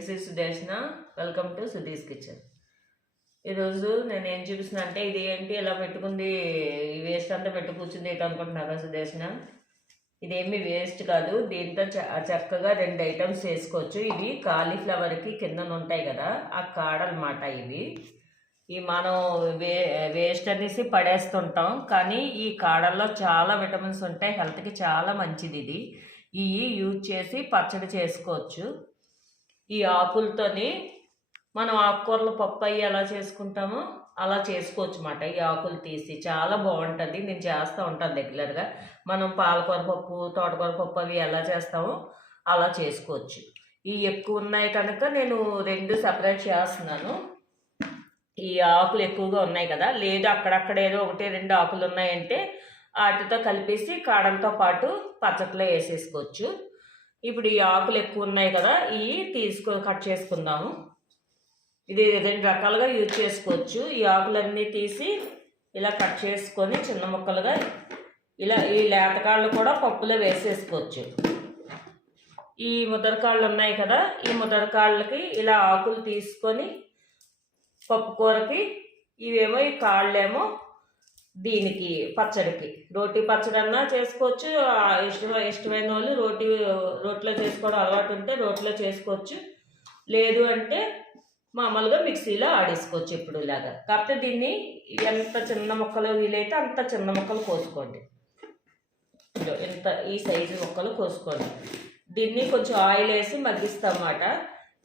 This is Sudeshna. Welcome to Sudhi's kitchen. ఈరోజు నేను ఏం చూపిస్తున్నా అంటే ఇది ఏంటి ఇలా పెట్టుకుంది, వేస్ట్ అంతా పెట్టు కూర్చుంది ఏంటి అనుకుంటున్నారా సుదేష్ణ? ఇదేమి వేస్ట్ కాదు. దీంతో చక్కగా 2 ఐటమ్స్ చేసుకోవచ్చు. ఇవి కాలీఫ్లవర్కి కింద ఉంటాయి కదా ఆ కాడలమాట. ఇవి మనం వేస్ట్ అనేసి పడేస్తుంటాం, కానీ ఈ కాడల్లో చాలా విటమిన్స్ ఉంటాయి, హెల్త్కి చాలా మంచిది. ఇది ఇవి యూజ్ చేసి పచ్చడి చేసుకోవచ్చు. ఈ ఆకులతోని మనం ఆకుకూరలు పప్పు అయ్యి ఎలా చేసుకుంటామో అలా చేసుకోవచ్చు అన్నమాట. ఈ ఆకులు తీసి చాలా బాగుంటుంది. నేను చేస్తూ ఉంటాను రెగ్యులర్గా. మనం పాలకూర పప్పు, తోటకూర పప్పు అవి ఎలా చేస్తామో అలా చేసుకోవచ్చు. ఇవి ఎక్కువ ఉన్నాయి కనుక నేను 2 సపరేట్ చేస్తున్నాను. ఈ ఆకులు ఎక్కువగా ఉన్నాయి కదా, లేదు అక్కడక్కడ ఏదో 1-2 ఆకులు ఉన్నాయంటే వాటితో కలిపేసి కాడలతో పాటు పచ్చట్లో వేసేసుకోవచ్చు. ఇప్పుడు ఈ ఆకులు ఎక్కువ ఉన్నాయి కదా, ఇవి కట్ చేసుకుందాము. ఇది 2 రకాలుగా యూజ్ చేసుకోవచ్చు. ఈ ఆకులన్నీ తీసి ఇలా కట్ చేసుకొని చిన్న ముక్కలుగా ఇలా ఈ లేతకాళ్ళు కూడా పప్పులో వేసేసుకోవచ్చు. ఈ ముదరకాళ్ళు ఉన్నాయి కదా, ఈ ముదరకాళ్ళకి ఇలా ఆకులు తీసుకొని పప్పు కూరకి, ఇవేమో ఈ కాళ్ళేమో దీనికి పచ్చడికి, రోటీ పచ్చడి అన్నా చేసుకోవచ్చు. ఇష్టమైన వాళ్ళు రోట్లో చేసుకోవడం అలవాటు ఉంటే రోట్లో చేసుకోవచ్చు, లేదు అంటే మామూలుగా మిక్సీలో ఆడేసుకోవచ్చు. ఇప్పుడు ఇలాగా. కాకపోతే దీన్ని ఎంత చిన్న ముక్కలు వీలైతే అంత చిన్న ముక్కలు కోసుకోండి. ఎంత ఈ సైజు ముక్కలు కోసుకోండి. దీన్ని కొంచెం ఆయిల్ వేసి మగ్గిస్తామన్నమాట.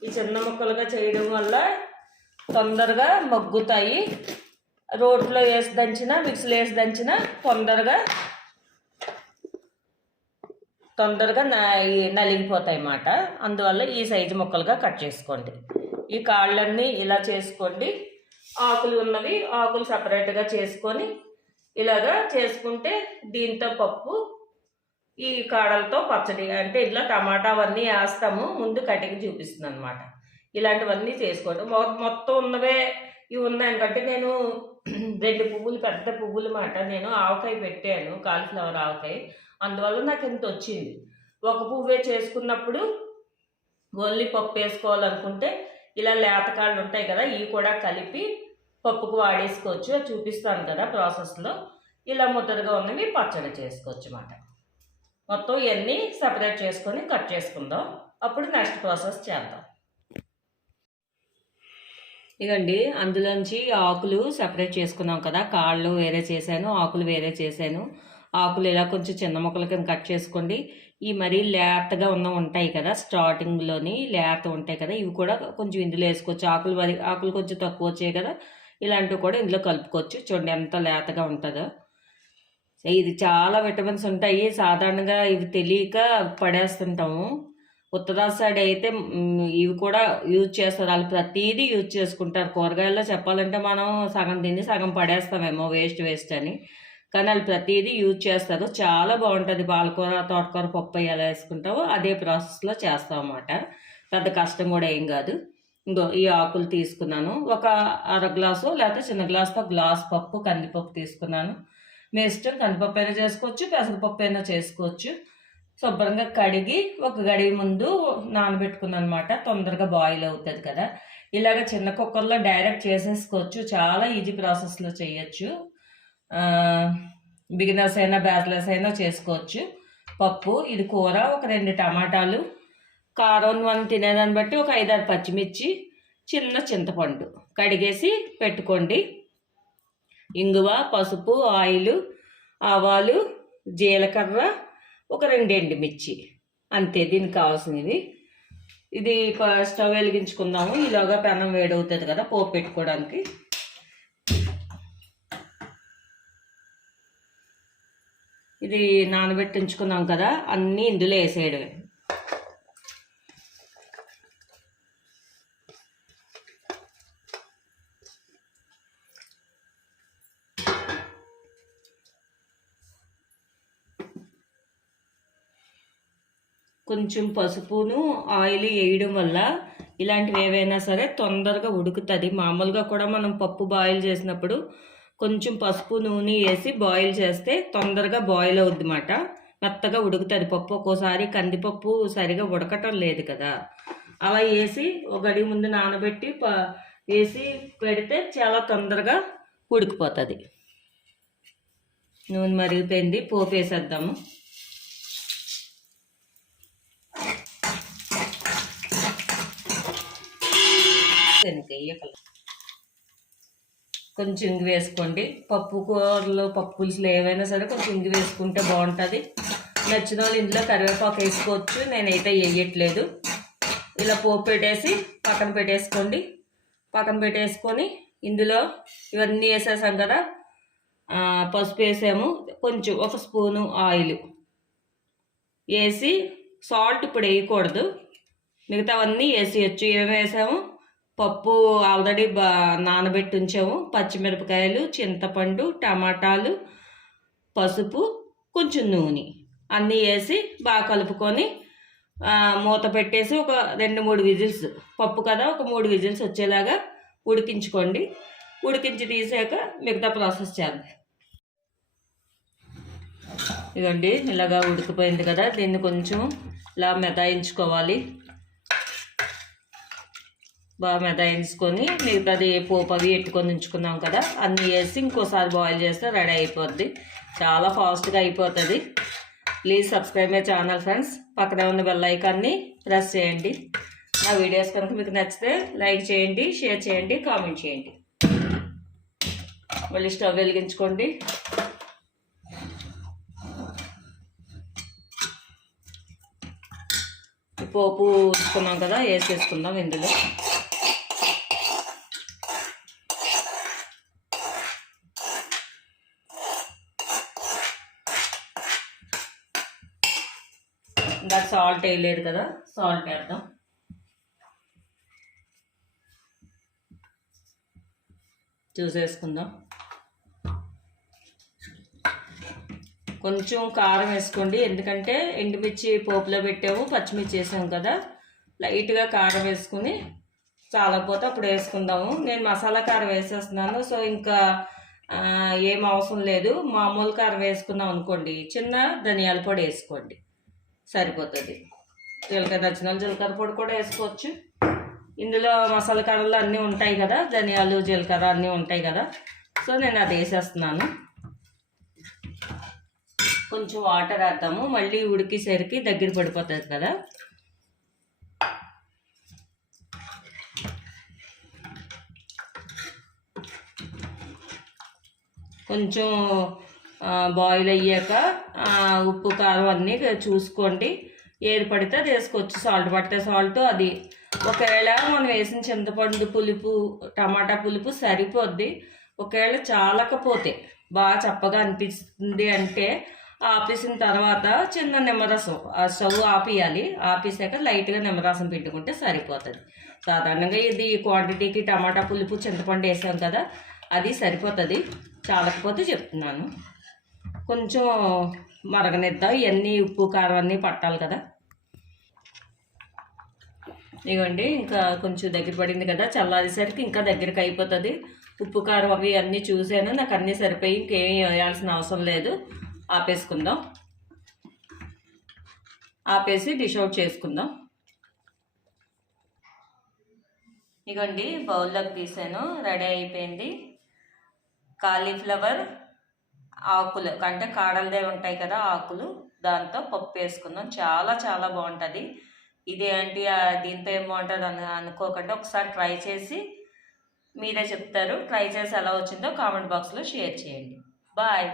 ఈ చిన్న ముక్కలుగా చేయడం వల్ల తొందరగా మగ్గుతాయి. రోట్లో వేసి దంచినా, మిక్సీలో వేసి దంచినా తొందరగా నలిగిపోతాయి అన్నమాట. అందువల్ల ఈ సైజు ముక్కలుగా కట్ చేసుకోండి. ఈ కాళ్ళన్నీ ఇలా చేసుకోండి. ఆకులు ఉన్నవి ఆకులు సపరేట్గా చేసుకొని ఇలాగా చేసుకుంటే దీంతో పప్పు, ఈ కాడలతో పచ్చడి. అంటే ఇట్లా టమాటా అవన్నీ వేస్తాము, ముందు కటింగ్ చూపిస్తుంది అనమాట. ఇలాంటివన్నీ చేసుకోండి. మొత్తం ఉన్నవే ఇవి ఉన్నాయనుకంటే నేను 2 పువ్వులు, పెద్ద పువ్వులు మాట, నేను ఆవకాయ పెట్టాను, కాలీఫ్లవర్ ఆవకాయ. అందువల్ల నాకు ఇంత వచ్చింది. ఒక పువ్వే చేసుకున్నప్పుడు ఓన్లీ పప్పు వేసుకోవాలనుకుంటే ఇలా లేతకాళ్ళు ఉంటాయి కదా, ఇవి కూడా కలిపి పప్పుకు వాడేసుకోవచ్చు. చూపిస్తాను కదా ప్రాసెస్లో. ఇలా ముద్దగా ఉన్నవి పచ్చడి చేసుకోవచ్చు అన్నమాట. మొత్తం ఇవన్నీ సపరేట్ చేసుకొని కట్ చేసుకుందాం. అప్పుడు నెక్స్ట్ ప్రాసెస్ చేద్దాం. ఇదండి, అందులోంచి ఆకులు సపరేట్ చేసుకున్నాం కదా, కాళ్ళు వేరే చేశాను, ఆకులు వేరే చేశాను. ఆకులు ఇలా కొంచెం చిన్న ముక్కల కింద కట్ చేసుకోండి. ఈ మరీ లేతగా ఉంటాయి కదా, స్టార్టింగ్లోని లేత ఉంటాయి కదా, ఇవి కూడా కొంచెం ఇందులో వేసుకోవచ్చు. ఆకులు కొంచెం తక్కువ వచ్చాయి కదా, ఇలాంటివి కూడా ఇందులో కలుపుకోవచ్చు. చూడండి ఎంత లేతగా ఉంటుందో. ఇది చాలా విటమిన్స్ ఉంటాయి. సాధారణంగా ఇవి తెలియక పడేస్తుంటాము. ఉత్తరాది సైడ్ అయితే ఇవి కూడా యూజ్ చేస్తారు. వాళ్ళు ప్రతిదీ యూజ్ చేసుకుంటారు. కూరగాయల్లో చెప్పాలంటే మనం సగం తిని సగం పడేస్తామేమో వేస్ట్ అని, కానీ వాళ్ళు ప్రతిదీ యూజ్ చేస్తారు. చాలా బాగుంటుంది. పాలకూర, తోటకూర పప్పు ఎలా వేసుకుంటావో అదే ప్రాసెస్లో చేస్తాం అన్నమాట. పెద్ద కష్టం కూడా ఏం కాదు. ఇంకో ఈ ఆకులు తీసుకున్నాను. ఒక అర గ్లాసు లేకపోతే చిన్న గ్లాసుతో గ్లాస్ పప్పు, కందిపప్పు తీసుకున్నాను. మీ ఇష్టం, కందిపప్పు అయినా చేసుకోవచ్చు, పెసరపప్పు అయినా చేసుకోవచ్చు. శుభ్రంగా కడిగి ఒక గడియ ముందు నానబెట్టుకున్నాను అనమాట. తొందరగా బాయిల్ అవుతుంది కదా. ఇలాగ చిన్న కుక్కర్లో డైరెక్ట్ చేసేసుకోవచ్చు. చాలా ఈజీ ప్రాసెస్లో చేయొచ్చు. బిగినర్స్ అయినా బ్యాచిలర్స్ అయినా చేసుకోవచ్చు. పప్పు, ఇది కూర, ఒక 2 టమాటాలు, కారం మనం తినేదాన్ని బట్టి ఒక 5-6 పచ్చిమిర్చి, చిన్న చింతపండు కడిగేసి పెట్టుకోండి. ఇంగువ, పసుపు, ఆయిల్, ఆవాలు, జీలకర్ర, ఒక 2 ఎండుమిర్చి, అంతే దీనికి కావాల్సినవి. ఇది స్టవ్ వెలిగించుకుందాము. ఇలాగా పెనం వేడవుతుంది కదా పోపు పెట్టుకోవడానికి. ఇది నానబెట్టి ఉంచుకున్నాం కదా, అన్నీ ఇందులో వేసేయడమే. కొంచెం పసుపును ఆయిల్ వేయడం వల్ల ఇలాంటివి ఏవైనా సరే తొందరగా ఉడుకుతుంది. మామూలుగా కూడా మనం పప్పు బాయిల్ చేసినప్పుడు కొంచెం పసుపు నూనె వేసి బాయిల్ చేస్తే తొందరగా బాయిల్ అవుద్ది మాట, మెత్తగా ఉడుకుతుంది పప్పు. ఒక్కోసారి కందిపప్పు సరిగా ఉడకటం లేదు కదా, అలా వేసి ఒక గడి ముందు నానబెట్టి వేసి పెడితే చాలా తొందరగా ఉడికిపోతుంది. నూనె మరిగిపోయింది, పోపు వేసేద్దాము. కొంచెం ఇంగు వేసుకోండి. పప్పు కూరలు, పప్పు పులుసులు ఏవైనా సరే కొంచెం ఇంగు వేసుకుంటే బాగుంటుంది. నచ్చిన వాళ్ళు ఇందులో కరివేపాకు వేసుకోవచ్చు, నేనైతే వేయట్లేదు. ఇలా పోపు పెట్టేసి పక్కన పెట్టేసుకోండి. పక్కన పెట్టేసుకొని ఇందులో ఇవన్నీ వేసేసాం కదా, పసుపు వేసాము, కొంచెం ఒక స్పూను ఆయిల్ వేసి, సాల్ట్ ఇప్పుడు వేయకూడదు, మిగతావన్నీ వేసేయచ్చు. ఏమి వేసాము, పప్పు ఆల్రెడీ నానబెట్టి ఉంచాము, పచ్చిమిరపకాయలు, చింతపండు, టమాటాలు, పసుపు, కొంచెం నూనె అన్నీ వేసి బాగా కలుపుకొని మూత పెట్టేసి ఒక 2-3 విజిల్స్, పప్పు కదా ఒక 3 విజిల్స్ వచ్చేలాగా ఉడికించుకోండి. ఉడికించి తీసాక మిగతా ప్రాసెస్ చేద్దాం. ఇదండి ఇలాగా ఉడికిపోయింది కదా, దీన్ని కొంచెం ఇలా మెదాయించుకోవాలి. బాగా మెదాయించుకొని మిగతాది పోపు అవి ఎట్టుకొని ఉంచుకున్నాం కదా, అన్నీ వేసి ఇంకోసారి బాయిల్ చేస్తే రెడీ అయిపోద్ది. చాలా ఫాస్ట్గా అయిపోతుంది. Please subscribe my channel friends. పక్కనే ఉన్న బెల్ ఐకాన్ని ప్రెస్ చేయండి. నా వీడియోస్ కనుక మీకు నచ్చితే లైక్ చేయండి, షేర్ చేయండి, కామెంట్ చేయండి. మళ్ళీ స్టవ్ వెలిగించుకోండి. పోపు ఉంచుకున్నాం కదా, వేసేసుకుందాం ఇందులో. ఇందాక సాల్ట్ వేయలేదు కదా, సాల్ట్ వేద్దాం. చూసేసుకుందాం. కొంచెం కారం వేసుకోండి, ఎందుకంటే ఎండుమిర్చి పోపులో పెట్టాము, పచ్చిమిర్చి వేసాము కదా, లైట్గా కారం వేసుకుని చాలకపోతే అప్పుడు వేసుకుందాము. నేను మసాలా కారం వేసేస్తున్నాను, సో ఇంకా ఏం అవసరం లేదు. మామూలు కారం వేసుకున్నాం అనుకోండి, చిన్న ధనియాల పొడి వేసుకోండి, సరిపోతుంది. జీలకర్ర నచ్చిన జీలకర్ర పొడి కూడా వేసుకోవచ్చు. ఇందులో మసాలా కారాలు అన్నీ ఉంటాయి కదా, ధనియాలు, జీలకర్ర అన్నీ ఉంటాయి కదా, సో నేను అది వేసేస్తున్నాను. కొంచెం వాటర్ వేద్దాము, మళ్ళీ ఉడికేసరికి దగ్గర పడిపోతుంది కదా. కొంచెం బాయిల్ అయ్యాక ఉప్పు కారం అన్నీ చూసుకోండి, ఏది పడితే అది వేసుకోవచ్చు. సాల్ట్ పడితే సాల్ట్, అది ఒకవేళ మనం వేసిన చింతపండు పులుపు, టమాటా పులుపు సరిపోద్ది. ఒకవేళ చాలకపోతే, బాగా చప్పగా అనిపిస్తుంది అంటే ఆపేసిన తర్వాత చిన్న నిమ్మరసం, ఆ స్టవ్ ఆపేయాలి. ఆపేసాక లైట్గా నిమ్మరసం పెట్టుకుంటే సరిపోతుంది. సాధారణంగా ఇది క్వాంటిటీకి టమాటా పులుపు, చింతపండు వేసాం కదా, అది సరిపోతుంది. చాలకపోతే చెప్తున్నాను. కొంచెం మరగనిద్దాం, ఇవన్నీ ఉప్పు కారం అన్నీ పట్టాలి కదా. ఇవ్వండి, ఇంకా కొంచెం దగ్గర పడింది కదా, చల్లారేసరికి ఇంకా దగ్గరికి అయిపోతుంది. ఉప్పు కారం అవి అన్నీ చూసాను, నాకు అన్నీ సరిపోయి ఇంకేమీ వేయాల్సిన అవసరం లేదు. ఆపేసుకుందాం. ఆపేసి డిష్ అవుట్ చేసుకుందాం. ఇగోండి బౌల్లోకి తీసాను, రెడీ అయిపోయింది. కాలీఫ్లవర్ ఆకులు అంటే కాడలదే ఉంటాయి కదా ఆకులు, దాంతో పప్పు వేసుకుందాం. చాలా చాలా బాగుంటుంది. ఇది ఏంటి దీంతో ఏం బాగుంటుంది అనుకోకుండా ఒకసారి ట్రై చేసి మీరే చెప్తారు. ట్రై చేసి ఎలా వచ్చిందో కామెంట్ బాక్స్లో షేర్ చేయండి. బాయ్.